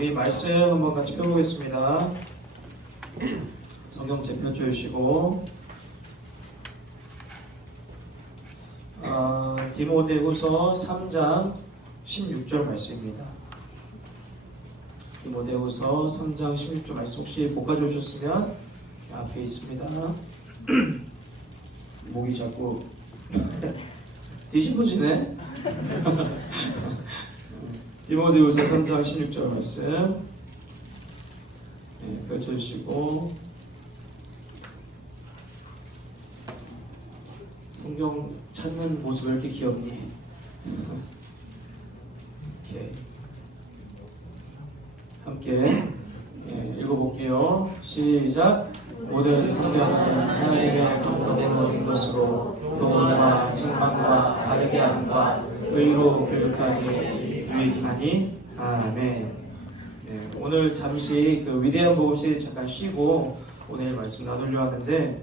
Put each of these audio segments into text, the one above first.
우리 말씀 한번 같이 펴보겠습니다. 성경 제펴 주시고 디모데후서 3장 16절 말씀입니다. 디모데후서 3장 16절 말씀 혹시 못 가져오셨으면 앞에 있습니다. 목이 자꾸 뒤집어지네. 디모데후서 3장 16절 말씀 펼쳐주시고 성경 찾는 모습 왜 이렇게 귀엽니? 이렇게 함께 읽어볼게요. 시작. 모든 성경은 하나님의 감동에 얻은 것으로 교훈과 책망과 바르게 함과 의로 교육하니 유익하니. 아멘. 오늘 잠시 그 위대한 복음 시리즈 잠깐 쉬고 오늘 말씀 나누려 하는데,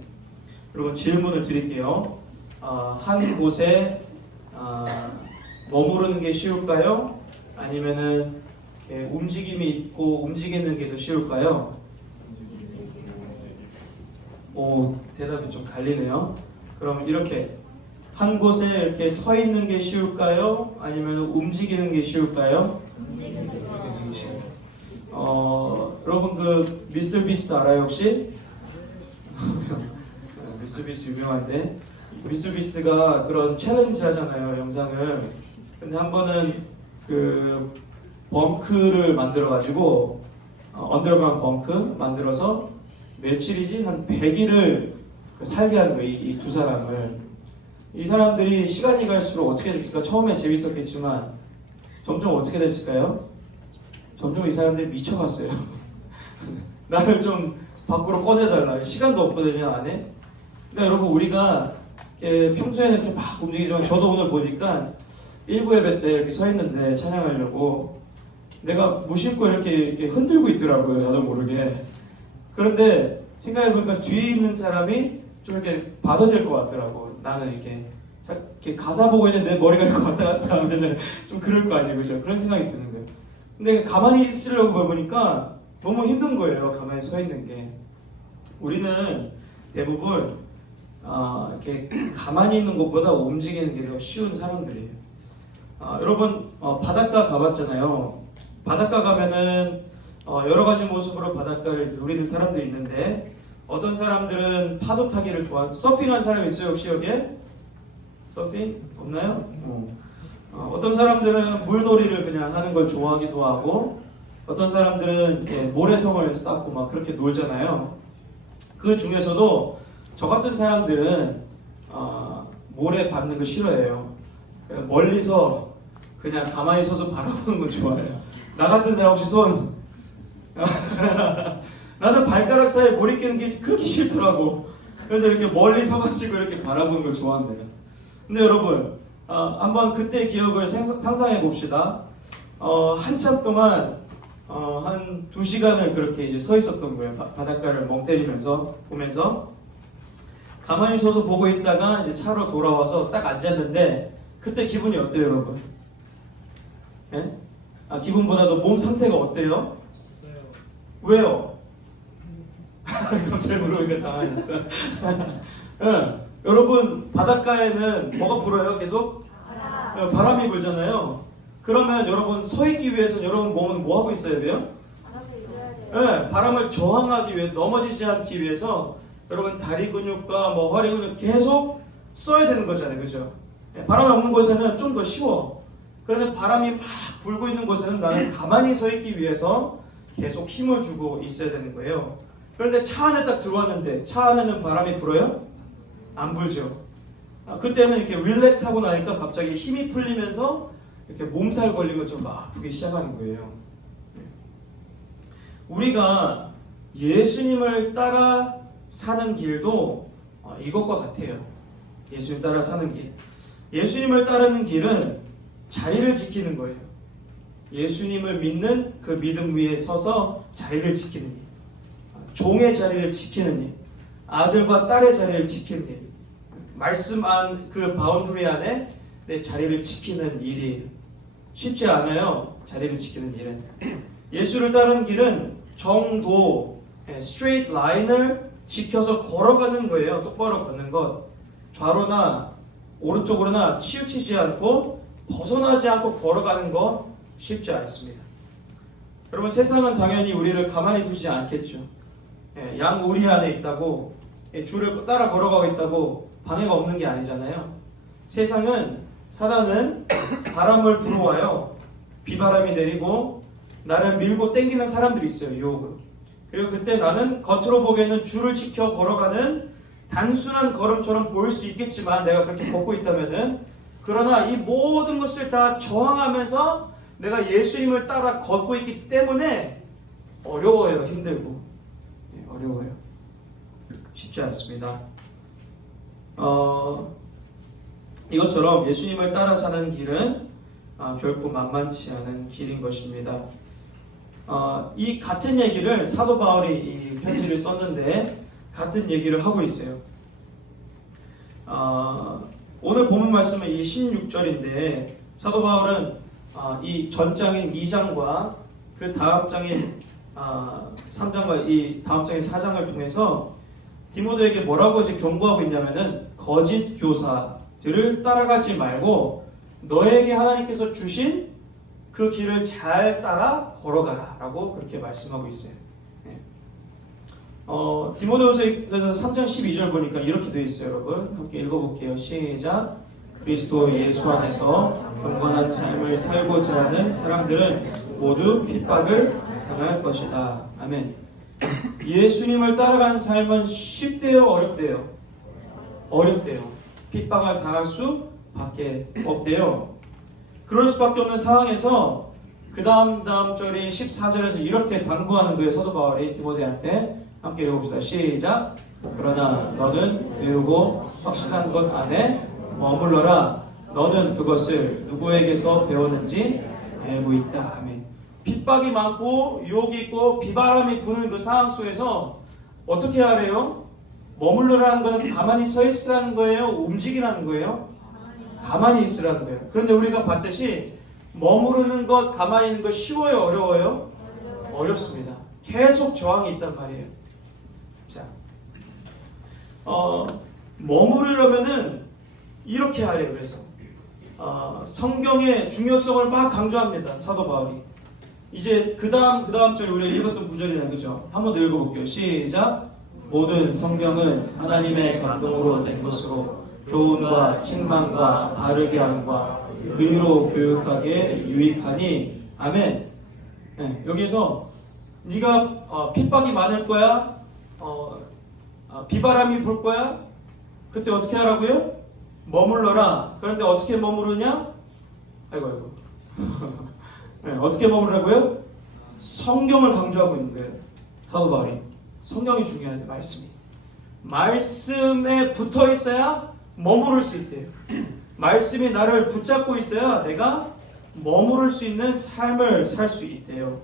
여러분 질문을 드릴게요. 한 곳에 머무르는 게 쉬울까요? 아니면은 이렇게 움직임이 있고 움직이는 게 더 쉬울까요? 대답이 좀 갈리네요. 그럼 이렇게 한 곳에 이렇게 서 있는 게 쉬울까요? 아니면 움직이는 게 쉬울까요? 움직이는 게 쉬워요. 여러분 그 미스터 비스트 알아요 혹시? 미스터 비스트 유명한데, 미스터 비스트가 그런 챌린지 하잖아요, 영상을. 근데 한 번은 그 벙크를 만들어 가지고 언더그라운드 벙크 만들어서 며칠이지? 한 100일을 살게 한 거예요, 이 두 사람을. 이 사람들이 시간이 갈수록 어떻게 됐을까? 처음엔 재밌었겠지만 점점 어떻게 됐을까요? 점점 이 사람들이 미쳐갔어요. 나를 좀 밖으로 꺼내달라. 시간도 없거든요, 안에. 그러니까 여러분, 우리가 평소에는 이렇게 막 움직이지만, 저도 오늘 보니까 일부 예배 때 이렇게 서 있는데 찬양하려고 내가 무심코 이렇게 흔들고 있더라고요, 나도 모르게. 그런데 생각해보니까 뒤에 있는 사람이 좀 이렇게 받아들 것 같더라고. 나는 이렇게 가사 보고 있는데 내 머리가 이렇게 왔다 갔다 하면은 좀 그럴 거 아니에요, 그죠? 그런 생각이 드는 거예요. 근데 가만히 있으려고 보니까 너무 힘든 거예요, 가만히 서 있는 게. 우리는 대부분 이렇게 가만히 있는 것보다 움직이는 게 더 쉬운 사람들이에요. 여러분 바닷가 가봤잖아요. 바닷가 가면은 여러 가지 모습으로 바닷가를 누리는 사람들이 있는데, 어떤 사람들은 파도 타기를 좋아하고, 서핑한 사람이 있어요 혹시 여기에? 서핑? 없나요? 어떤 사람들은 물놀이를 그냥 하는 걸 좋아하기도 하고, 어떤 사람들은 이렇게 모래성을 쌓고 막 그렇게 놀잖아요. 그 중에서도 저 같은 사람들은 모래 밟는 거 싫어해요. 멀리서 그냥 가만히 서서 바라보는 거 좋아해요. 나 같은 사람 혹시 손? 나는 발가락 사이에 머리 끼는 게 그렇게 싫더라고. 그래서 이렇게 멀리 서가지고 이렇게 바라보는 걸 좋아한대요. 근데 여러분, 한번 그때 기억을 상상해 봅시다. 한참 동안 한 2시간을 그렇게 이제 서 있었던 거예요. 바닷가를 멍 때리면서 보면서 가만히 서서 보고 있다가 이제 차로 돌아와서 딱 앉았는데, 그때 기분이 어때요, 여러분? 예? 기분보다도 몸 상태가 어때요? 왜요? 갑자기 물어보니까 당황하셨어요. 여러분, 바닷가에는 뭐가 불어요? 계속? 바람이 불잖아요. 그러면 여러분 서 있기 위해서 여러분 몸은 뭐 하고 있어야 돼요? 바람을 저항하기 위해서, 넘어지지 않기 위해서 여러분 다리 근육과 허리 근육 계속 써야 되는 거잖아요, 그죠? 바람이 없는 곳에는 좀 더 쉬워. 그런데 바람이 막 불고 있는 곳에는 나는 가만히 서 있기 위해서 계속 힘을 주고 있어야 되는 거예요. 그런데 차 안에 딱 들어왔는데 차 안에는 바람이 불어요? 안 불죠. 그때는 이렇게 릴렉스 하고 나니까 갑자기 힘이 풀리면서 이렇게 몸살 걸린 것처럼 막 아프기 시작하는 거예요. 우리가 예수님을 따라 사는 길도 이것과 같아요. 예수님 따라 사는 길. 예수님을 따르는 길은 자리를 지키는 거예요. 예수님을 믿는 그 믿음 위에 서서 자리를 지키는 일. 종의 자리를 지키는 일. 아들과 딸의 자리를 지키는 일. 말씀 안 그 바운드리 안에 내 자리를 지키는 일이 쉽지 않아요. 자리를 지키는 일은. 예수를 따르는 길은 정도, 스트레이트 라인을 지켜서 걸어가는 거예요. 똑바로 걷는 것. 좌로나 오른쪽으로나 치우치지 않고 벗어나지 않고 걸어가는 거 쉽지 않습니다. 여러분, 세상은 당연히 우리를 가만히 두지 않겠죠. 양 우리 안에 있다고 줄을 따라 걸어가고 있다고 방해가 없는 게 아니잖아요. 세상은, 사단은 바람을 불어와요. 비바람이 내리고 나를 밀고 땡기는 사람들이 있어요. 유혹으로. 그리고 그때 나는 겉으로 보기에는 줄을 지켜 걸어가는 단순한 걸음처럼 보일 수 있겠지만, 내가 그렇게 걷고 있다면은, 그러나 이 모든 것을 다 저항하면서 내가 예수님을 따라 걷고 있기 때문에 어려워요. 힘들고. 어려워요. 쉽지 않습니다. 이것처럼 예수님을 따라 사는 길은 결코 만만치 않은 길인 것입니다. 이 같은 얘기를 사도 바울이 이 편지를 썼는데 같은 얘기를 하고 있어요. 오늘 본문 말씀은 이 16절인데 사도 바울은 이 전장인 2장과 그 다음 장인 3장과 이 다음 장인 4장을 통해서 디모데에게 뭐라고 이제 경고하고 있냐면은, 거짓 교사들을 따라가지 말고 너에게 하나님께서 주신 그 길을 잘 따라 걸어가라 라고 그렇게 말씀하고 있어요. 디모데후서에서 3장 12절 보니까 이렇게 되어 있어요. 여러분 함께 읽어볼게요. 시작. 그리스도 예수 안에서 경건한 삶을 살고자 하는 사람들은 모두 핍박을 당할 것이다. 아멘. 예수님을 따라가는 삶은 쉽대요, 어렵대요? 어렵대요. 핍박을 당할 수밖에 없대요. 그럴 수밖에 없는 상황에서 그 다음 절인 14절에서 이렇게 당부하는 거예요. 사도 바울이 디모데한테. 함께 읽어봅시다. 시작. 그러나 너는 배우고 확신한 것 안에 머물러라. 너는 그것을 누구에게서 배웠는지 알고 있다. 아멘. 핍박이 많고 유혹이 있고 비바람이 부는 그 상황 속에서 어떻게 하래요? 머물러라는 것은 가만히 서 있으라는 거예요? 움직이라는 거예요? 가만히 있으라는 거예요. 그런데 우리가 봤듯이 머무르는 것, 가만히 있는 것 쉬워요? 어려워요? 어렵습니다. 계속 저항이 있단 말이에요. 자, 머무르려면은 이렇게 하래요. 그래서 성경의 중요성을 막 강조합니다. 사도 바울이. 이제 그 다음 절에 우리가 읽었던 구절이잖아요. 그죠? 한 번 더 읽어볼게요. 시작. 모든 성경은 하나님의 감동으로 된 것으로 교훈과 책망과 바르게 함과 의로 교육하기에 유익하니. 아멘. 네, 여기서 네가 핍박이 많을 거야. 비바람이 불 거야. 그때 어떻게 하라고요? 머물러라. 그런데 어떻게 머무르냐? 아이고. 네, 어떻게 머무르라고요? 성경을 강조하고 있는 거예요. 사도 바울이. 성경이 중요해요. 말씀에 붙어 있어야 머무를 수 있대요. 말씀이 나를 붙잡고 있어야 내가 머무를 수 있는 삶을 살 수 있대요.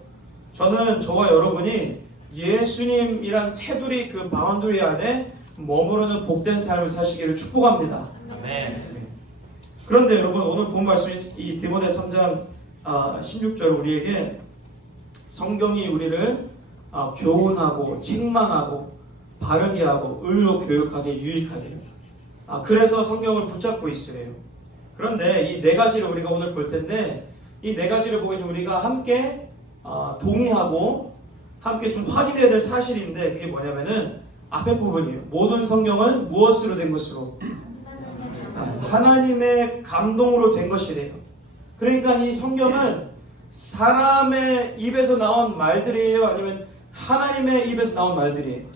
저는 저와 여러분이 예수님이란 테두리, 그 바운더리 안에 머무르는 복된 삶을 사시기를 축복합니다. 아멘. 그런데 여러분, 오늘 본 말씀이 이 디모데 3장 16절 우리에게 성경이 우리를 교훈하고 책망하고 바르게 하고 의로 교육하게 유익하게, 그래서 성경을 붙잡고 있어요. 그런데 이 네 가지를 우리가 오늘 볼 텐데, 이 네 가지를 보기 전 우리가 함께 동의하고 함께 좀 확인해야 될 사실인데, 그게 뭐냐면은 앞에 부분이에요. 모든 성경은 무엇으로 된 것으로? 하나님의 감동으로 된 것이래요. 그러니까 이 성경은 사람의 입에서 나온 말들이에요? 아니면 하나님의 입에서 나온 말들이에요?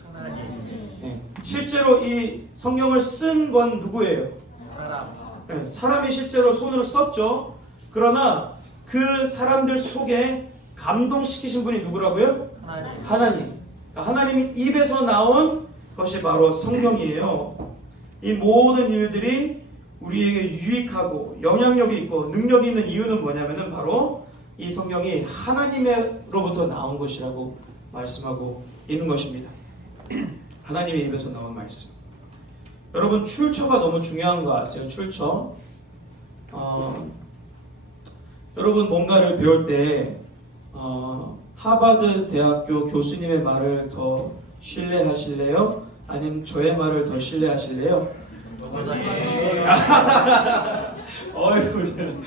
네. 실제로 이 성경을 쓴 건 누구예요? 네. 사람이 실제로 손으로 썼죠. 그러나 그 사람들 속에 감동시키신 분이 누구라고요? 하나님. 그러니까 하나님이 입에서 나온 것이 바로 성경이에요. 이 모든 일들이 우리에게 유익하고 영향력이 있고 능력이 있는 이유는 뭐냐면은 바로 이 성경이 하나님으로부터 나온 것이라고 말씀하고 있는 것입니다. 하나님의 입에서 나온 말씀. 여러분, 출처가 너무 중요한 거 아세요? 출처. 여러분 뭔가를 배울 때 하버드 대학교 교수님의 말을 더 신뢰하실래요? 아니면 저의 말을 더 신뢰하실래요? 어이구,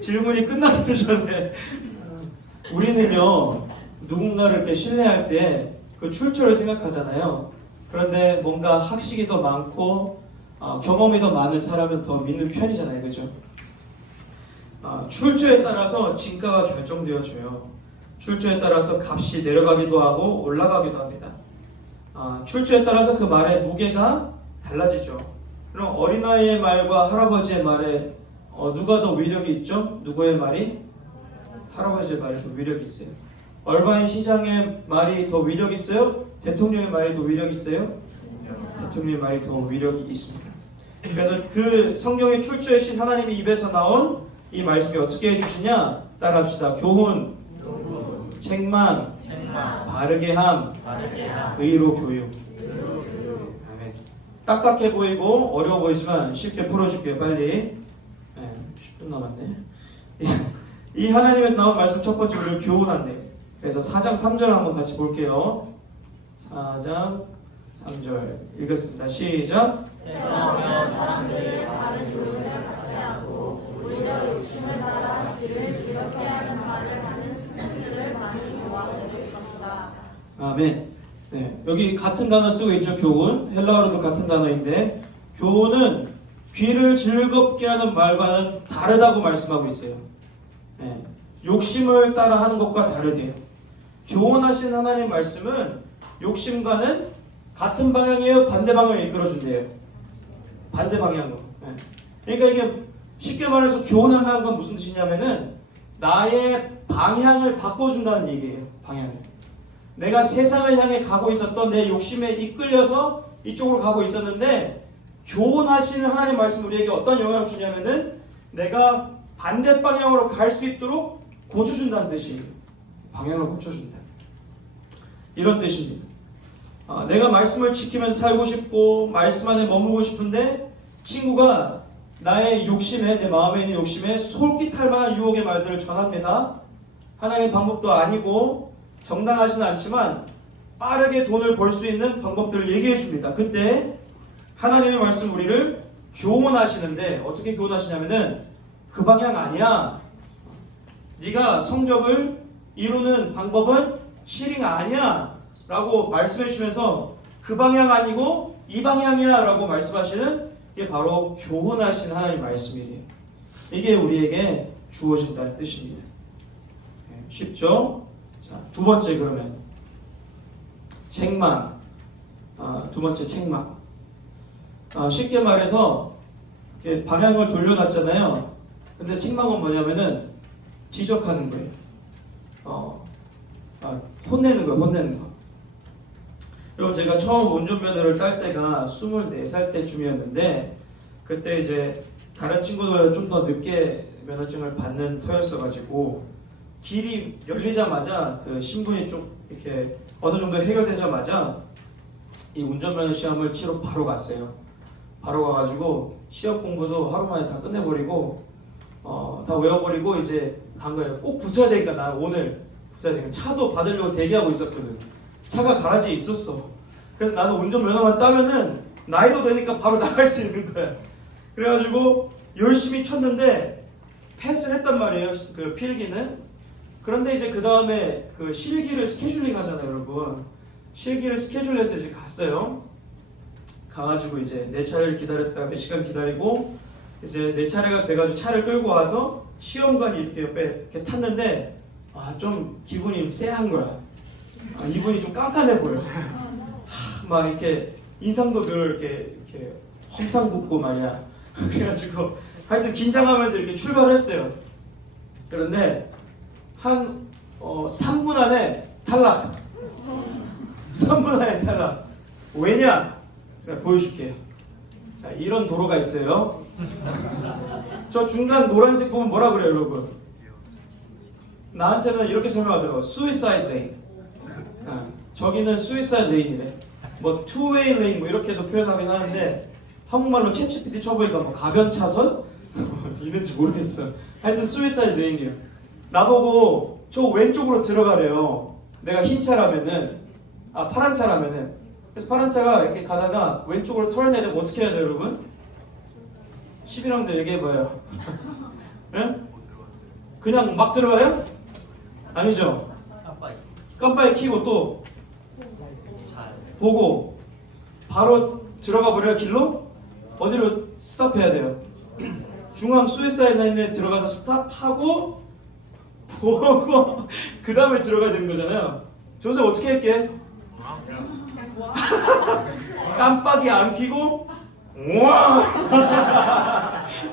질문이 끝나셨네. 우리는요, 누군가를 이렇게 신뢰할 때 그 출처를 생각하잖아요. 그런데 뭔가 학식이 더 많고 경험이 더 많은 사람은 더 믿는 편이잖아요, 그죠? 출처에 따라서 진가가 결정되어져요. 출처에 따라서 값이 내려가기도 하고 올라가기도 합니다. 출처에 따라서 그 말의 무게가 달라지죠. 그럼 어린아이의 말과 할아버지의 말에 누가 더 위력이 있죠? 누구의 말이? 할아버지의 말이 더 위력이 있어요. 얼바인 시장의 말이 더 위력이 있어요? 대통령의 말이 더 위력이 있어요? 대통령의 말이 더 위력이 있습니다. 그래서 그 성경의 출처이신 하나님의 입에서 나온 이 말씀이 어떻게 해주시냐? 따라합시다. 교훈, 책망, 바르게 함, 의로 교육. 아멘. 딱딱해 보이고 어려워 보이지만 쉽게 풀어줄게요. 빨리. 10분 남았네. 이 하나님에서 나온 말씀 첫 번째 우리를 교훈한대. 그래서 4장 3절 한번 같이 볼게요. 4장 3절 읽겠습니다. 시작. 때가 오면 사람들이 바른 교훈을 같이 하고 오히려 욕심을 따라 길을 지렇게 하는 말을 하는 스승들을 많이 모아낼 것이다. 아멘. 네, 여기 같은 단어 쓰고 있죠. 교훈. 헬라어로도 같은 단어인데 교훈은 귀를 즐겁게 하는 말과는 다르다고 말씀하고 있어요. 네, 욕심을 따라 하는 것과 다르대요. 교훈하신 하나님의 말씀은 욕심과는 같은 방향이에요? 반대 방향을 이끌어준대요? 반대 방향으로. 네. 그러니까 이게 쉽게 말해서 교훈한다는 건 무슨 뜻이냐면은 나의 방향을 바꿔준다는 얘기예요. 방향을. 내가 세상을 향해 가고 있었던 내 욕심에 이끌려서 이쪽으로 가고 있었는데 교훈하시는 하나님 말씀 우리에게 어떤 영향을 주냐면은 내가 반대 방향으로 갈 수 있도록 고쳐준다는 뜻이에요. 방향을 고쳐준다. 이런 뜻입니다. 내가 말씀을 지키면서 살고 싶고 말씀 안에 머무고 싶은데 친구가 나의 욕심에 내 마음에 있는 욕심에 솔깃할 만한 유혹의 말들을 전합니다. 하나님의 방법도 아니고 정당하지는 않지만 빠르게 돈을 벌 수 있는 방법들을 얘기해 줍니다. 그때 하나님의 말씀 우리를 교훈하시는데 어떻게 교훈하시냐면은 그 방향 아니야. 네가 성적을 이루는 방법은 시링 아니야 라고 말씀해 주시면서 그 방향 아니고 이 방향이야 라고 말씀하시는 게 바로 교훈하신 하나님 말씀이에요. 이게 우리에게 주어진다는 뜻입니다. 쉽죠? 자, 두 번째 그러면 책망. 두 번째 책망. 쉽게 말해서 이렇게 방향을 돌려놨잖아요. 근데 책망은 뭐냐면은 지적하는 거예요. 혼내는 거예요. 혼내는 거. 여러분 제가 처음 운전면허를 딸 때가 24살 때쯤이었는데 그때 이제 다른 친구들보다 좀 더 늦게 면허증을 받는 터였어가지고 길이 열리자마자 그 신분이 좀 이렇게 어느 정도 해결되자마자 이 운전면허 시험을 치러 바로 갔어요. 바로 가가지고 시험 공부도 하루 만에 다 끝내버리고 다 외워버리고 이제 간 거예요. 꼭 붙어야 되니까 나 오늘 붙어야 되니까 차도 받으려고 대기하고 있었거든. 차가 가라지에 있었어. 그래서 나는 운전면허만 따면은 나이도 되니까 바로 나갈 수 있는 거야. 그래가지고 열심히 쳤는데 패스를 했단 말이에요. 그 필기는. 그런데 이제 그 다음에 그 실기를 스케줄링 하잖아요, 여러분. 실기를 스케줄해서 이제 갔어요. 가가지고 이제 내 차례를 기다렸다가 몇 시간 기다리고 이제 내 차례가 돼가지고 차를 끌고 와서 시험관이 이렇게 옆에 이렇게 탔는데 좀 기분이 쎄한 거야. 이분이 좀 깐깐해 보여. 막 이렇게 인상도 늘 이렇게 험상궂고 말이야. 그래가지고 하여튼 긴장하면서 이렇게 출발을 했어요. 그런데 한 3분 안에 탈락. 3분 안에 탈락. 왜냐? 제가 보여줄게요. 자, 이런 도로가 있어요. 저 중간 노란색 보면 뭐라 그래요, 여러분? 나한테는 이렇게 설명하더라고. Suicide lane. 저기는 suicide lane이래. 뭐 two-way lane 뭐 이렇게도 표현하긴 하는데 한국말로 챗GPT 쳐보니까 뭐 가변 차선? 있는지 모르겠어. 하여튼 suicide lane이에요. 나보고 저 왼쪽으로 들어가래요. 내가 흰 차라면은, 파란 차라면은. 그래서 파란 차가 이렇게 가다가 왼쪽으로 털어내야 되면 어떻게 해야 돼요, 여러분? 11학년들 얘기해봐요. 예? 그냥 막 들어가요? 아니죠. 깜빡이 켜고 또 보고 바로 들어가 버려요, 길로? 어디로 스탑해야 돼요? 중앙 수에사이 라인에 들어가서 스탑하고 보고 그 다음에 들어가야 되는 거잖아요. 조셉 어떻게 할게? 깜빡이 안 켜고 우와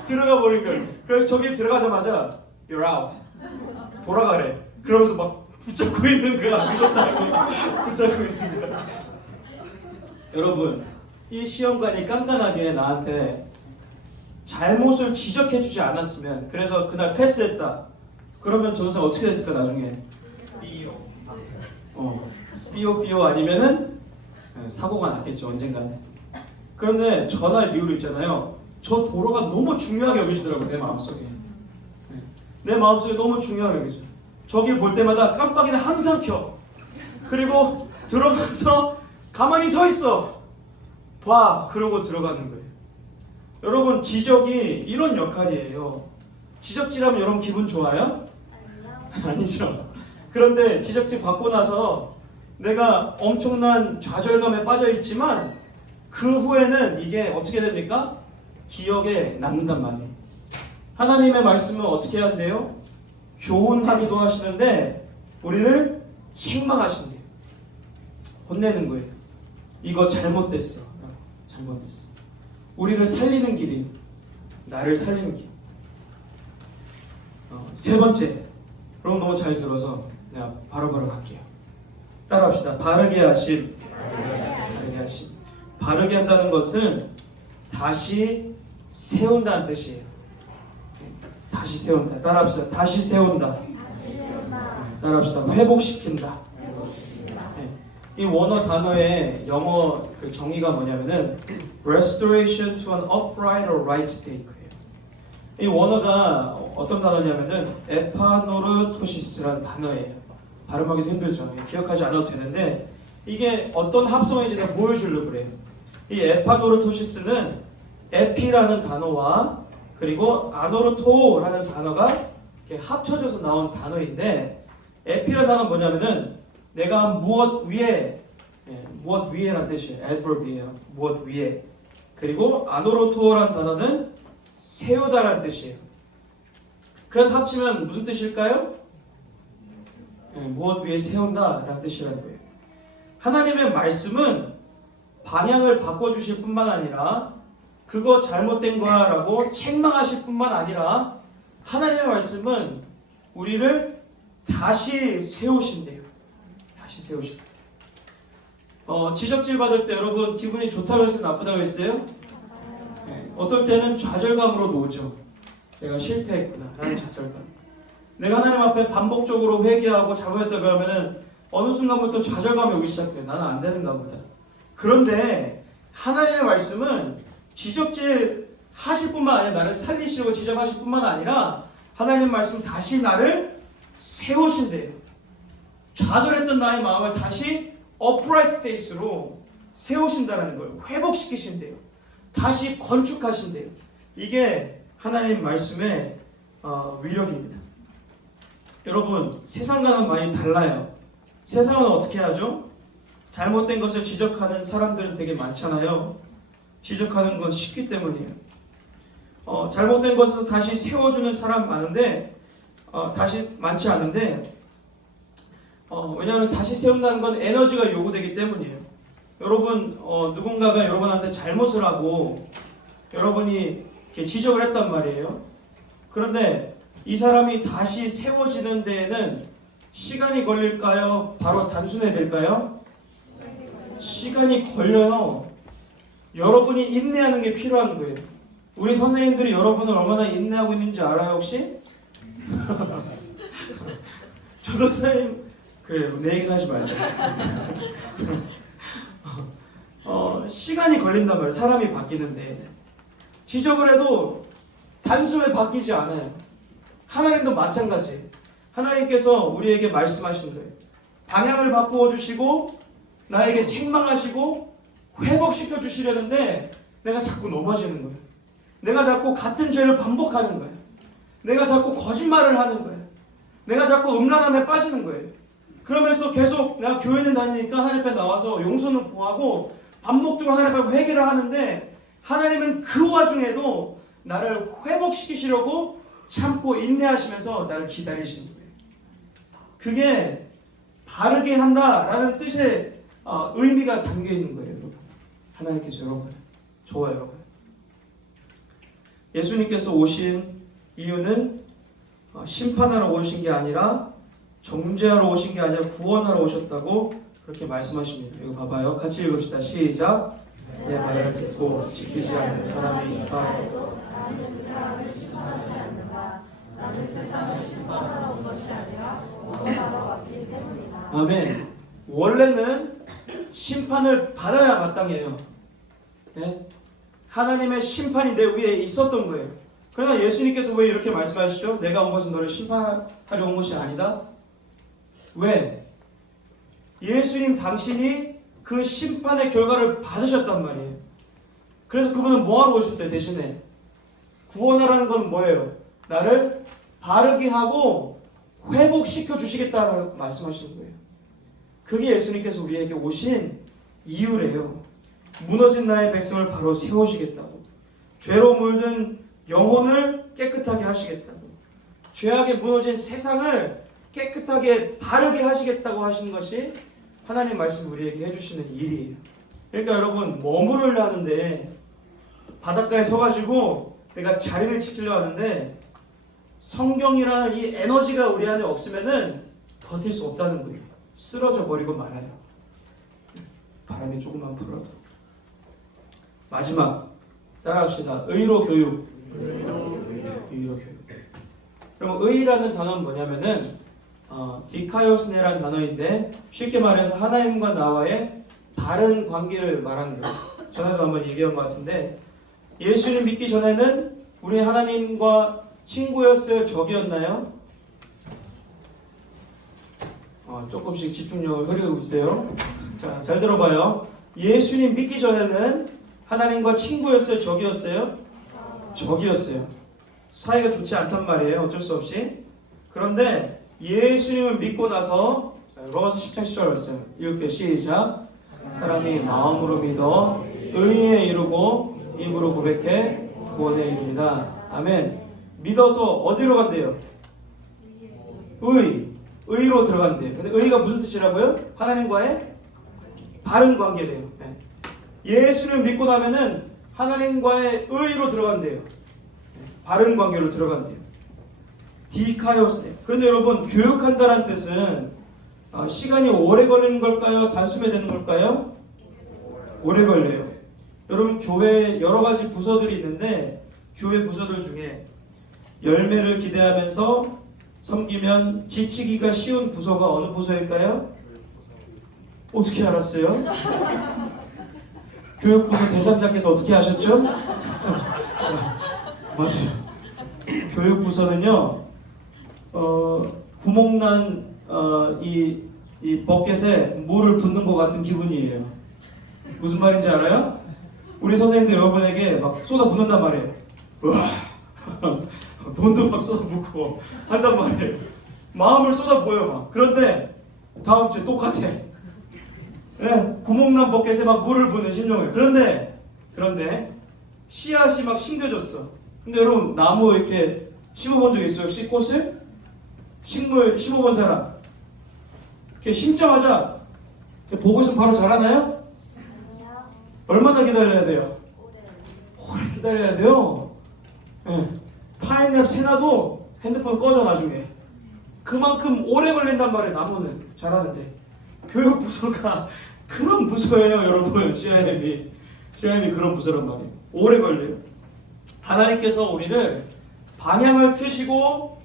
들어가 버린 거예요. 그래서 저기 들어가자마자 You're out. 돌아가래. 그러면서 막 붙잡고 있는 거야. 무섭다고 붙잡고 있는 거야. 여러분, 이 시험관이 깐깐하게 나한테 잘못을 지적해주지 않았으면, 그래서 그날 패스했다. 그러면 전사 어떻게 됐을까 나중에? 삐오 아니면은 사고가 났겠죠, 언젠가는. 그런데 전날 이후로 있잖아요. 저 도로가 너무 중요하게 여기시더라고요, 내 마음속에. 내 마음속에 너무 중요하게 여기죠. 저길 볼 때마다 깜빡이는 항상 켜. 그리고 들어가서 가만히 서 있어. 봐. 그러고 들어가는 거예요. 여러분, 지적이 이런 역할이에요. 지적질하면 여러분 기분 좋아요? 아니죠. 그런데 지적질 받고 나서 내가 엄청난 좌절감에 빠져 있지만 그 후에는 이게 어떻게 됩니까? 기억에 남는단 말이에요. 하나님의 말씀은 어떻게 한대요? 교훈하기도 하시는데 우리를 책망하신대요. 혼내는 거예요. 이거 잘못됐어. 잘못됐어. 우리를 살리는 길이 나를 살리는 길. 세 번째, 여러분 너무 잘 들어서 내가 바로바로 갈게요. 따라합시다. 바르게 하심. 바르게 하심. 바르게 한다는 것은 다시 세운다는 뜻이에요. 다시 세운다. 따라합시다. 다시 세운다. 따라합시다. 회복시킨다. 이 원어 단어의 영어 그 정의가 뭐냐면은 restoration to an upright or right state예요. 이 원어가 어떤 단어냐면은 에파노르토시스라는 단어예요. 발음하기도 힘들죠. 기억하지 않아도 되는데 이게 어떤 합성인지 내가 보여주려고 그래요. 이 에파노르토시스는 에피라는 단어와 그리고 아노르토라는 단어가 이렇게 합쳐져서 나온 단어인데 에피라는 단어는 뭐냐면은 내가 무엇 위에 무엇 위에라는 뜻이에요. adverb이에요. 무엇 위에. 그리고 아노르토라는 단어는 세우다라는 뜻이에요. 그래서 합치면 무슨 뜻일까요? 무엇 위에 세운다라는 뜻이라는 거예요. 하나님의 말씀은 방향을 바꿔주실 뿐만 아니라 그거 잘못된 거야 라고 책망하실 뿐만 아니라 하나님의 말씀은 우리를 다시 세우신대요. 다시 세우신대요. 지적질 받을 때 여러분 기분이 좋다고 했어요? 나쁘다고 했어요? 어떨 때는 좌절감으로도 오죠. 내가 실패했구나 라는 좌절감. 내가 하나님 앞에 반복적으로 회개하고 잘못했다고 하면은 어느 순간부터 좌절감이 오기 시작해요. 나는 안 되는가 보다. 그런데 하나님의 말씀은 지적질 하실 뿐만 아니라 나를 살리시려고 지적하실 뿐만 아니라 하나님 말씀 다시 나를 세우신대요. 좌절했던 나의 마음을 다시 upright state로 세우신다는 거예요. 회복시키신대요. 다시 건축하신대요. 이게 하나님 말씀의 위력입니다. 여러분, 세상과는 많이 달라요. 세상은 어떻게 하죠? 잘못된 것을 지적하는 사람들은 되게 많잖아요. 지적하는 건 쉽기 때문이에요. 잘못된 것에서 다시 세워주는 사람 많은데 다시 많지 않은데 왜냐하면 다시 세운다는 건 에너지가 요구되기 때문이에요. 여러분 누군가가 여러분한테 잘못을 하고 여러분이 이렇게 지적을 했단 말이에요. 그런데 이 사람이 다시 세워지는 데에는 시간이 걸릴까요? 바로 단순해야 될까요? 시간이 걸려요. 여러분이 인내하는 게 필요한 거예요. 우리 선생님들이 여러분을 얼마나 인내하고 있는지 알아요 혹시? 저도 선생님 그래요. 내 얘기는 하지 말자. 시간이 걸린단 말이에요. 사람이 바뀌는데 지적을 해도 단숨에 바뀌지 않아요. 하나님도 마찬가지예요. 하나님께서 우리에게 말씀하시는 거예요. 방향을 바꾸어 주시고 나에게 책망하시고 회복시켜 주시려는데 내가 자꾸 넘어지는 거예요. 내가 자꾸 같은 죄를 반복하는 거예요. 내가 자꾸 거짓말을 하는 거예요. 내가 자꾸 음란함에 빠지는 거예요. 그러면서도 계속 내가 교회는 다니니까 하나님 앞에 나와서 용서는 구하고 반복적으로 하나님 앞에 회개를 하는데 하나님은 그 와중에도 나를 회복시키시려고 참고 인내하시면서 나를 기다리시는 거예요. 그게 바르게 한다라는 뜻의 의미가 담겨 있는 거예요, 여러분. 하나님께서 여러분, 저와 여러분. 예수님께서 오신 이유는 심판하러 오신 게 아니라 정죄하러 오신 게 아니라 구원하러 오셨다고 그렇게 말씀하십니다. 이거 봐봐요. 같이 읽읍시다. 시작. 내 말을 듣고 지키지 않는 사람이 있다. 나는 그 사람을 심판하지 않는다. 나는 세상을 심판하러 온 것이 아니라 구원하러 왔기 때문이다. 아멘. 원래는 심판을 받아야 마땅해요. 네? 하나님의 심판이 내 위에 있었던 거예요. 그러나 예수님께서 왜 이렇게 말씀하시죠? 내가 온 것은 너를 심판하려 온 것이 아니다. 왜? 예수님 당신이 그 심판의 결과를 받으셨단 말이에요. 그래서 그분은 뭐하러 오셨대요? 대신에 구원하라는 건 뭐예요? 나를 바르게 하고 회복시켜 주시겠다라고 말씀하시는 거예요. 그게 예수님께서 우리에게 오신 이유래요. 무너진 나의 백성을 바로 세우시겠다고. 죄로 물든 영혼을 깨끗하게 하시겠다고. 죄악에 무너진 세상을 깨끗하게 바르게 하시겠다고 하시는 것이 하나님 말씀 우리에게 해주시는 일이에요. 그러니까 여러분, 머무르려 하는데 바닷가에 서가지고 내가 자리를 지키려 하는데 성경이라는 이 에너지가 우리 안에 없으면은 버틸 수 없다는 거예요. 쓰러져 버리고 말아요. 바람이 조금만 불어도. 마지막 따라합시다. 의로 교육. 의로 교육. 그럼 의라는 단어는 뭐냐면은 디카이오스네라는 단어인데 쉽게 말해서 하나님과 나와의 바른 관계를 말하는 거예요. 전에도 한번 얘기한 것 같은데 예수님 믿기 전에는 우리 하나님과 친구였어요? 적이었나요? 조금씩 집중력을 흐리고 있어요. 자, 잘 들어봐요. 예수님 믿기 전에는 하나님과 친구였어요? 적이었어요? 적이었어요. 사이가 좋지 않단 말이에요. 어쩔 수 없이. 그런데 예수님을 믿고 나서 로마서 10장 10절 말씀 이렇게 시작. 사람이 마음으로 믿어 의에 이르고 입으로 고백해 구원에 이릅니다. 아멘. 믿어서 어디로 간대요? 의로 들어간대요. 근데 의가 무슨 뜻이라고요? 하나님과의 바른 관계래요. 네. 예수를 믿고 나면은 하나님과의 의로 들어간대요. 바른 관계로 들어간대요. 디카이오스네. 그런데 여러분, 교육한다는 뜻은 시간이 오래 걸리는 걸까요? 단숨에 되는 걸까요? 오래 걸려요. 여러분, 교회에 여러 가지 부서들이 있는데 교회 부서들 중에 열매를 기대하면서 섬기면 지치기가 쉬운 부서가 어느 부서일까요? 어떻게 알았어요? 교육부서 대상자께서 어떻게 아셨죠? 맞아요. 교육부서는요, 구멍난 이 버켓에 물을 붓는 것 같은 기분이에요. 무슨 말인지 알아요? 우리 선생님들 여러분에게 막 쏟아 붓는단 말이에요. 우와, 돈도 막 쏟아 붓고 한단 말이에요. 마음을 쏟아 부어요 막. 그런데 다음 주에 똑같아. 네, 구멍난 버켓에 막 물을 부는 심정을. 그런데 씨앗이 막 심겨졌어. 근데 여러분, 나무 이렇게 심어본 적 있어요? 혹시 꽃을? 식물 심어본 사람? 이렇게 심자마자 보고 있으면 바로 자라나요? 얼마나 기다려야 돼요? 오래 기다려야 돼요. 네. 타임랩 해놔도 핸드폰 꺼져 나중에. 그만큼 오래 걸린단 말이에요. 나무는 자라는데. 교육부서가 그런 부서예요, 여러분. CIM이 그런 부서란 말이에요. 오래 걸려요. 하나님께서 우리를 방향을 트시고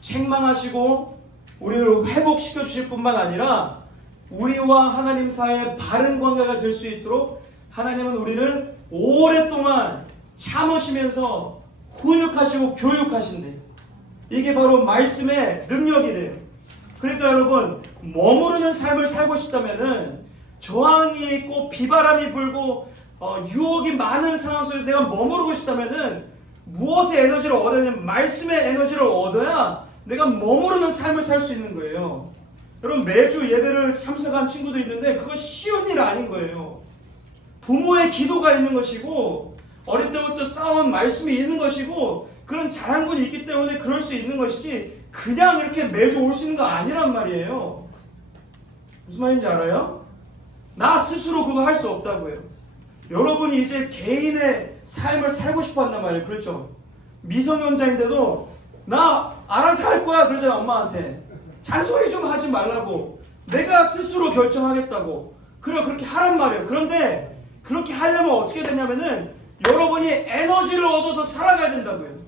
책망하시고 우리를 회복시켜 주실 뿐만 아니라 우리와 하나님 사이의 바른 관계가 될 수 있도록 하나님은 우리를 오랫동안 참으시면서 훈육하시고 교육하신대. 이게 바로 말씀의 능력이 돼요. 그러니까 여러분, 머무르는 삶을 살고 싶다면은 저항이 있고 비바람이 불고 유혹이 많은 상황 속에서 내가 머무르고 싶다면은 무엇의 에너지를 얻어야 되냐면 말씀의 에너지를 얻어야 내가 머무르는 삶을 살 수 있는 거예요. 여러분, 매주 예배를 참석한 친구들 있는데 그거 쉬운 일 아닌 거예요. 부모의 기도가 있는 것이고 어릴 때부터 쌓아온 말씀이 있는 것이고 그런 자양분이 있기 때문에 그럴 수 있는 것이지 그냥 이렇게 매주 올 수 있는 거 아니란 말이에요. 무슨 말인지 알아요? 나 스스로 그거 할 수 없다고요. 여러분이 이제 개인의 삶을 살고 싶어 한단 말이에요. 그렇죠? 미성년자인데도 나 알아서 할 거야 그러잖아. 엄마한테 잔소리 좀 하지 말라고, 내가 스스로 결정하겠다고. 그래, 그렇게 하란 말이에요. 그런데 그렇게 하려면 어떻게 되냐면은 여러분이 에너지를 얻어서 살아가야 된다고요.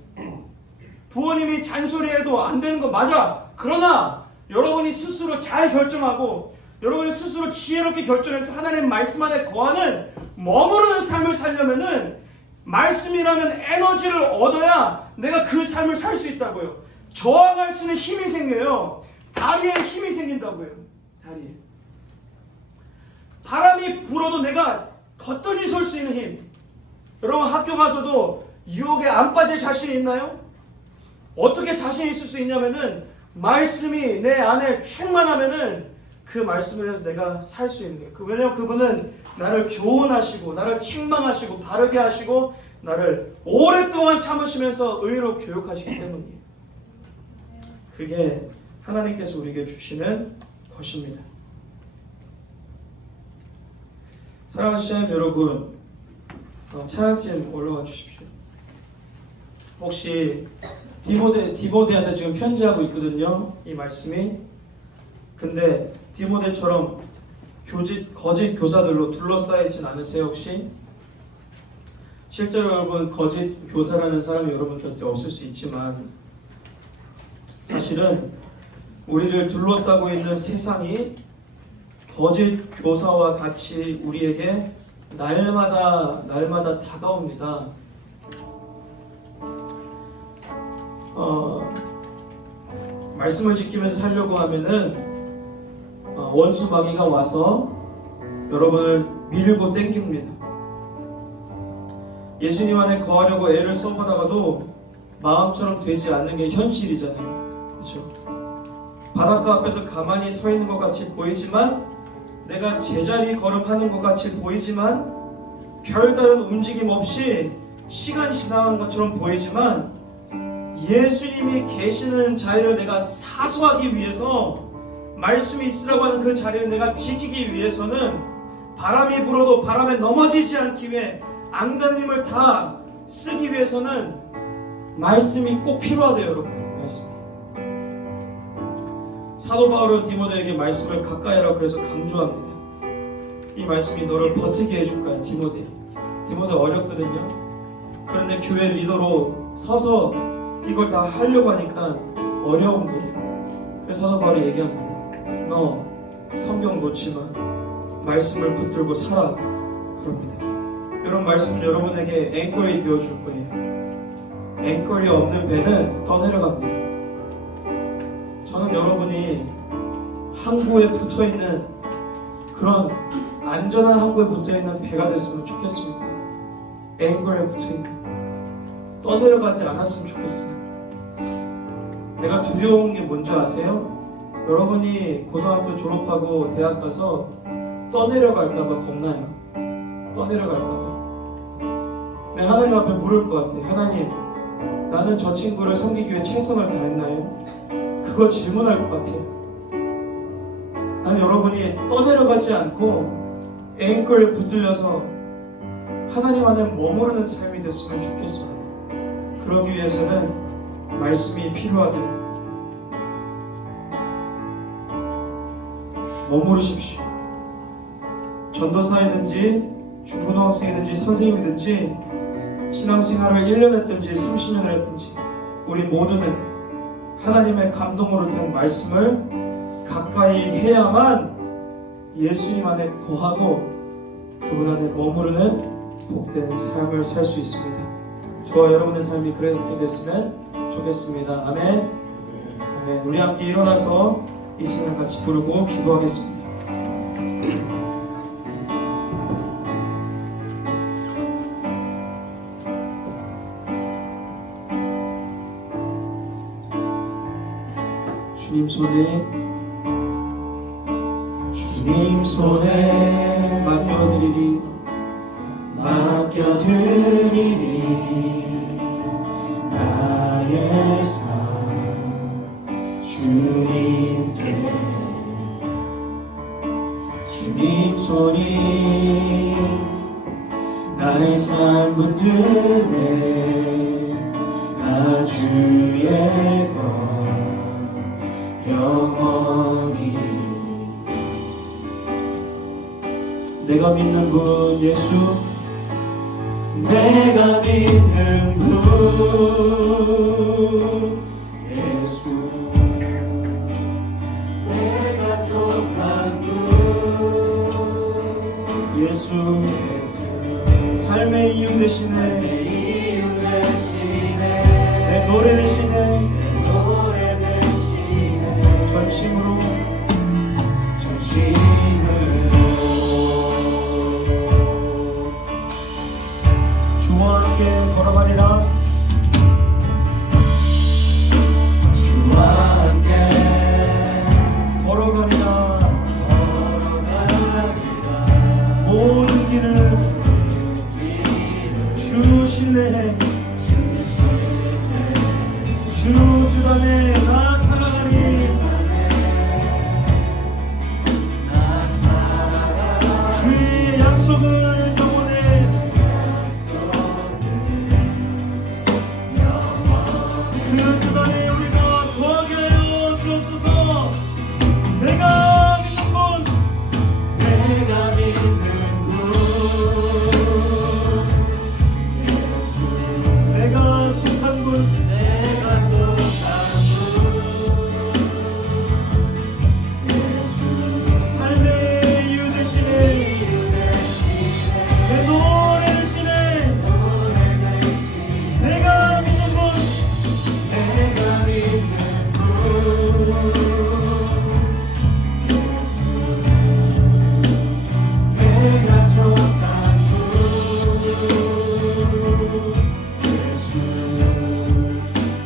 부모님이 잔소리해도 안 되는 거 맞아. 그러나 여러분이 스스로 잘 결정하고 여러분이 스스로 지혜롭게 결정해서 하나님 말씀 안에 거하는 머무르는 삶을 살려면은 말씀이라는 에너지를 얻어야 내가 그 삶을 살 수 있다고요. 저항할 수 있는 힘이 생겨요. 다리에 힘이 생긴다고요. 다리에. 바람이 불어도 내가 걷더니 설 수 있는 힘. 여러분, 학교 가서도 유혹에 안 빠질 자신이 있나요? 어떻게 자신이 있을 수 있냐면은 말씀이 내 안에 충만하면은 그 말씀을 해서 내가 살 수 있는 거예요. 왜냐하면 그분은 나를 교훈하시고 나를 책망하시고 바르게 하시고 나를 오랫동안 참으시면서 의로 교육하시기 때문이에요. 그게 하나님께서 우리에게 주시는 것입니다. 사랑하는 시청자 여러분, 찬양팀 올라와 주십시오. 혹시 디모데한테 지금 편지하고 있거든요, 이 말씀이. 근데 디모데처럼 거짓 교사들로 둘러싸여 있진 않으세요 혹시? 실제로 여러분, 거짓 교사라는 사람이 여러분 곁에 없을 수 있지만 사실은 우리를 둘러싸고 있는 세상이 거짓 교사와 같이 우리에게 날마다 다가옵니다. 말씀을 지키면서 살려고 하면은 원수 마귀가 와서 여러분을 밀고 땡깁니다. 예수님 안에 거하려고 애를 써보다가도 마음처럼 되지 않는 게 현실이잖아요. 그렇죠? 바닷가 앞에서 가만히 서 있는 것 같이 보이지만, 내가 제자리 걸음하는 것 같이 보이지만, 별다른 움직임 없이 시간이 지나간 것처럼 보이지만, 예수님이 계시는 자리를 내가 사수하기 위해서, 말씀이 있으라고 하는 그 자리를 내가 지키기 위해서는 바람이 불어도 바람에 넘어지지 않기 위해 안가는 힘을 다 쓰기 위해서는 말씀이 꼭 필요하대요. 여러분, 말씀. 사도 바울은 디모데에게 말씀을 가까이 하라고 그래서 강조합니다. 이 말씀이 너를 버티게 해줄 거야, 디모데. 디모데 어렵거든요. 그런데 교회 리더로 서서 이걸 다 하려고 하니까 어려운 거예요. 그래서 사도 바울이 얘기합니다. 너 성경 놓지 마. 말씀을 붙들고 살아. 그럽니다. 이런 말씀은 여러분에게 앵콜이 되어줄 거예요. 앵콜이 없는 배는 떠내려갑니다. 저는 여러분이 항구에 붙어있는 그런 안전한 항구에 붙어있는 배가 됐으면 좋겠습니다. 앵콜에 붙어있는, 떠내려가지 않았으면 좋겠습니다. 내가 두려운 게 뭔지 아세요? 여러분이 고등학교 졸업하고 대학 가서 떠내려갈까봐 겁나요. 떠내려갈까봐. 내가 하나님 앞에 물을 것 같아. 하나님, 나는 저 친구를 섬기기 위해 최선을 다했나요? 그거 질문할 것 같아요. 나는 여러분이 떠내려가지 않고 앵콜 붙들려서 하나님 안에 머무르는 삶이 됐으면 좋겠습니다. 그러기 위해서는 말씀이 필요하대요. 머무르십시오. 전도사이든지 중고등학생이든지 선생님이든지 신앙생활을 1년 했든지 30년을 했든지 우리 모두는 하나님의 감동으로 된 말씀을 가까이 해야만 예수님 안에 거하고 그분 안에 머무르는 복된 삶을 살 수 있습니다. 저와 여러분의 삶이 그렇게 됐으면 좋겠습니다. 아멘. 아멘. 우리 함께 일어나서 이 시간을 같이 부르고 기도하겠습니다. 주님 손에 맡겨드리니 나의 삶 주님께 주님 손이 나의 삶 붙드네 나 주의 것 영원히 내가 믿는 분 예수 내가 믿는 분 예수 내가 속한 분 예수 삶의 이유 되시네 내 노래 되시네 전심으로 주와 함께 걸어가리라 주와 함께 걸어가리라 모든 길을 주 신뢰해 주 뜻 안에 나 살아가리 주의 약속은 영원해 그 뜻 안에 우리가 거하게 하여 주옵소서 내가 믿는 분 내가 속한 분 삶의 이유 되시네 내 노래 되시네 내가 믿는 분 내가 속한 분 예수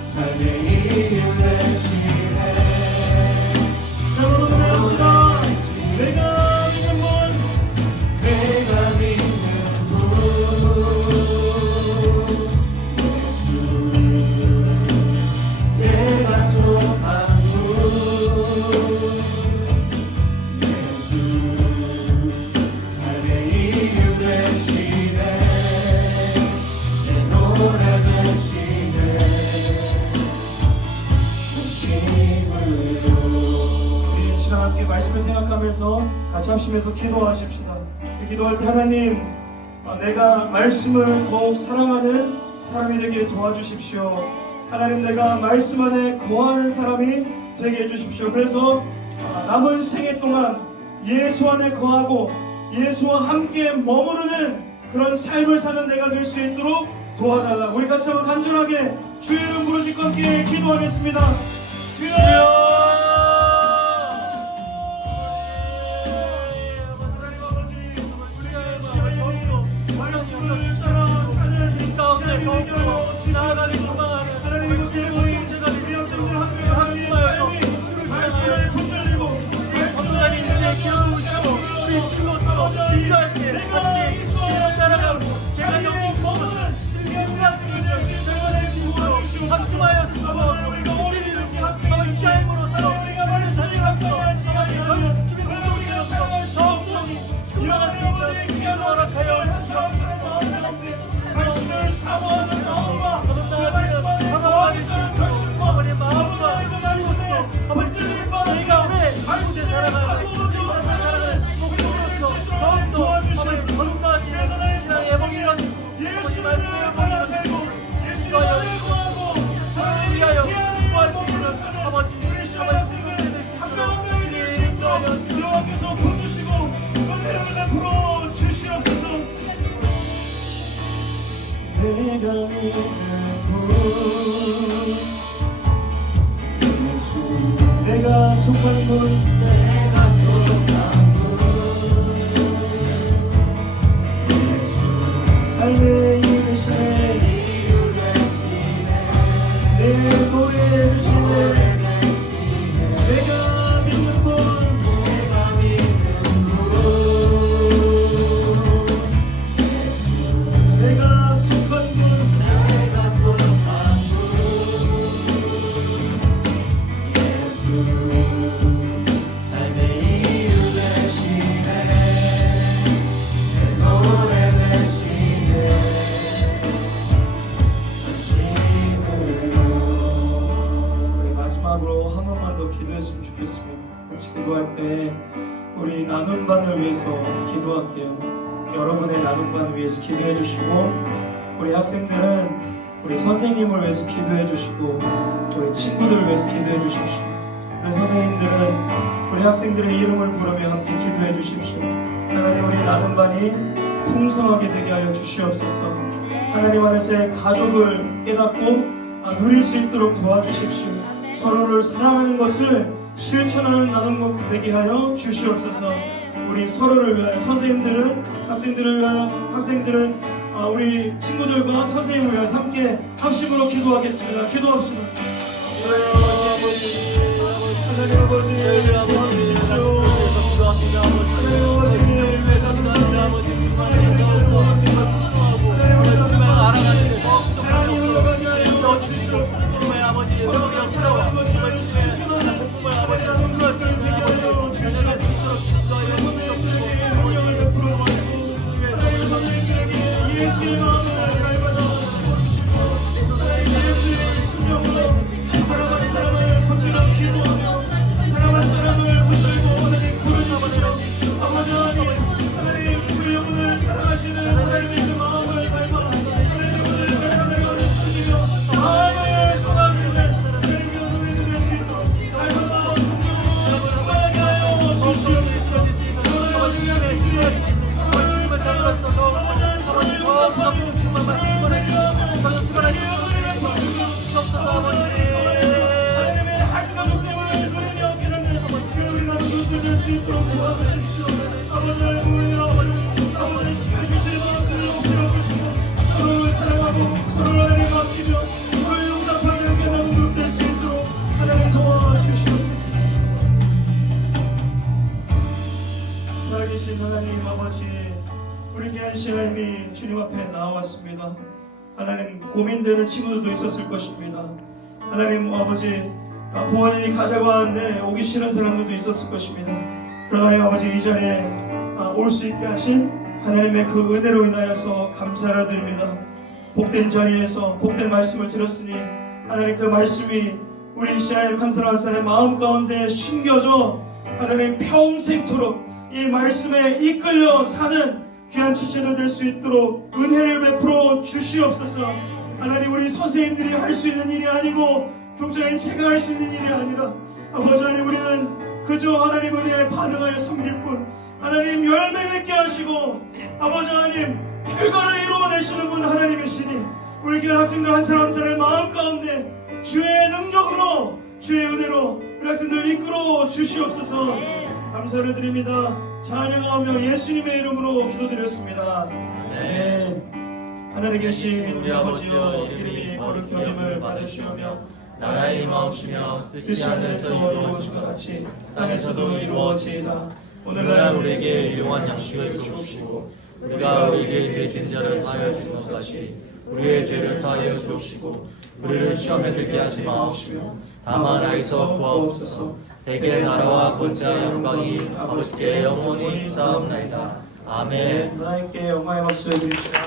삶의 이유 되시네 자 노래합시다 내가 믿는 분 예수 내가 속한 분 예수 삶의 이유 되시네 내 노래 되시네 우리 이 시간 함께 말씀을 생각하면서 같이 합심해서 기도하십시다. 기도할 때 하나님 내가 말씀을 더욱 사랑하는 사람이 되게 도와주십시오. 하나님 내가 말씀 안에 거하는 사람이 되게 해주십시오. 그래서 남은 생애 동안 예수 안에 거하고 예수와 함께 머무르는 그런 삶을 사는 내가 될 수 있도록 도와달라고 우리 같이 한번 간절하게 주의 이름 부르짖고 함께 기도하겠습니다. 주여 말씀을 사모하는 마음과 저희가 왜 말씀에 살아가는 도와주시는 신앙의 회복이라는 예수 말씀의 회복이라는 예수와 연구하고 위하여 공부할 수 있는 아버지 주의 인도하여 주님께서 부르시고 은혜를 베풀어 주시옵소서. 내가 믿는 분 내가 속한 곳 삶의 이유시네 내 고해 주시네 내가 믿는 곳 내가 속한 곳 삶의 이유 되시네 내 노래 되시네 우리 마지막으로 한 번만 더 기도했으면 좋겠습니다. 같이 기도할 때 우리 나눔반을 위해서 기도할게요. 여러분의 나눔반을 위해서 기도해 주시고 우리 학생들은 우리 선생님을 위해서 기도해 주시고 우리 친구들을 위해서 기도해 주십시오. 우리 선생님들은 우리 학생들의 이름을 부르며 함께 기도해 주십시오. 하나님 우리 나눔반이 풍성하게 되게 하여 주시옵소서. 하나님 안에서의 가족을 깨닫고 누릴 수 있도록 도와주십시오. 서로를 사랑하는 것을 실천하는 나눔 되게 하여 주시옵소서. 우리 서로를 위하여 선생님들은 학생들을 위하여 학생들은 우리 친구들과 선생님을 위해서 함께 합심으로 기도하겠습니다. 기도합시다. 하나님 아버지 도와주십시오. 하나님 아버지 그녀를 위해서 하나님 아버지 하나님 올라가게 하여 주시옵소서. 아버지 성령 사랑하는 것을 실천하는 아버지 나눔 것을 되게 하여 주시옵소서. 여러분들에게 영향을 베풀어 주시고 저희 선생님들에게 예수의 마음을 날마다 심어주시고 예수의 심령으로 사랑하는 사람을 붙들어 기도하며 사랑하는 사람을 붙들고 하나님 부르짖으며 아버지 하나님 우리 영혼을 사랑하시는 하나님의 그 마음을 닮아 하나님 오늘 날마다 숨기며 마음을 쏟아지는 하나님의 은혜를 낼 수 있도록 날마다 충만하게 하여 주시옵소서. 하나님의 한 가족됨을 누리며 깨닫는 우리 가족들 될 수 있도록 도와주십시오. 아버지 아버지 시간 주시는 마음을 용서해 주시고 서로를 사랑하고 서로를 하나님 아끼며 서로를 용납하며 깨닫는 그룹 될 수 있도록 하나님 도와주시옵소서. 살아계신 하나님 아버지 우리 귀한 시아임이 주님 앞에 나왔습니다. 하나님 고민되는 친구들도 있었을 것입니다. 하나님 아버지 부모님이 가자고 하는데 오기 싫은 사람들도 있었을 것입니다. 그러나 하나님 아버지 이 자리에 올 수 있게 하신 하나님의 그 은혜로 인하여서 감사를 드립니다. 복된 자리에서 복된 말씀을 들었으니 하나님 그 말씀이 우리 시아임 한 사람 한 사람의 마음 가운데 심겨져 하나님 평생토록 이 말씀에 이끌려 사는 귀한 지체들 될 수 있도록 은혜를 베풀어 주시옵소서. 하나님 우리 선생님들이 할 수 있는 일이 아니고 교장인 제가 할 수 있는 일이 아니라 아버지 하나님 우리는 그저 하나님 은혜에 반응하여 섬길 뿐 하나님 열매 맺게 하시고 아버지 하나님 결과를 이루어내시는 분 하나님이시니 우리 귀한 학생들 한 사람 한 사람의 마음 가운데 주의 능력으로 주의 은혜로 우리 학생들 이끌어 주시옵소서. 감사를 드립니다. 찬양하며 예수님의 이름으로 기도드렸습니다. 아멘. 하늘에 계신 우리 아버지여 이름이 거룩히 여김을 받으시오며 나라의 임하옵시며 뜻이 하늘에서 이루어진 것 같이 땅에서도 이루어지이다. 오늘날 우리에게 일용할 양식을 주옵시고 우리가 우리에게 죄진 자를 사하여 준 것 같이 우리의 죄를 사하여 주옵시고 우리를 시험에 들게 하지 마옵시며 다만 악에서 구하옵소서. 대개 나라와 권세와 영광이 아버지께 영원히 쌓옵나이다. 아멘. 하나님께 영광의 박수 해드립시다.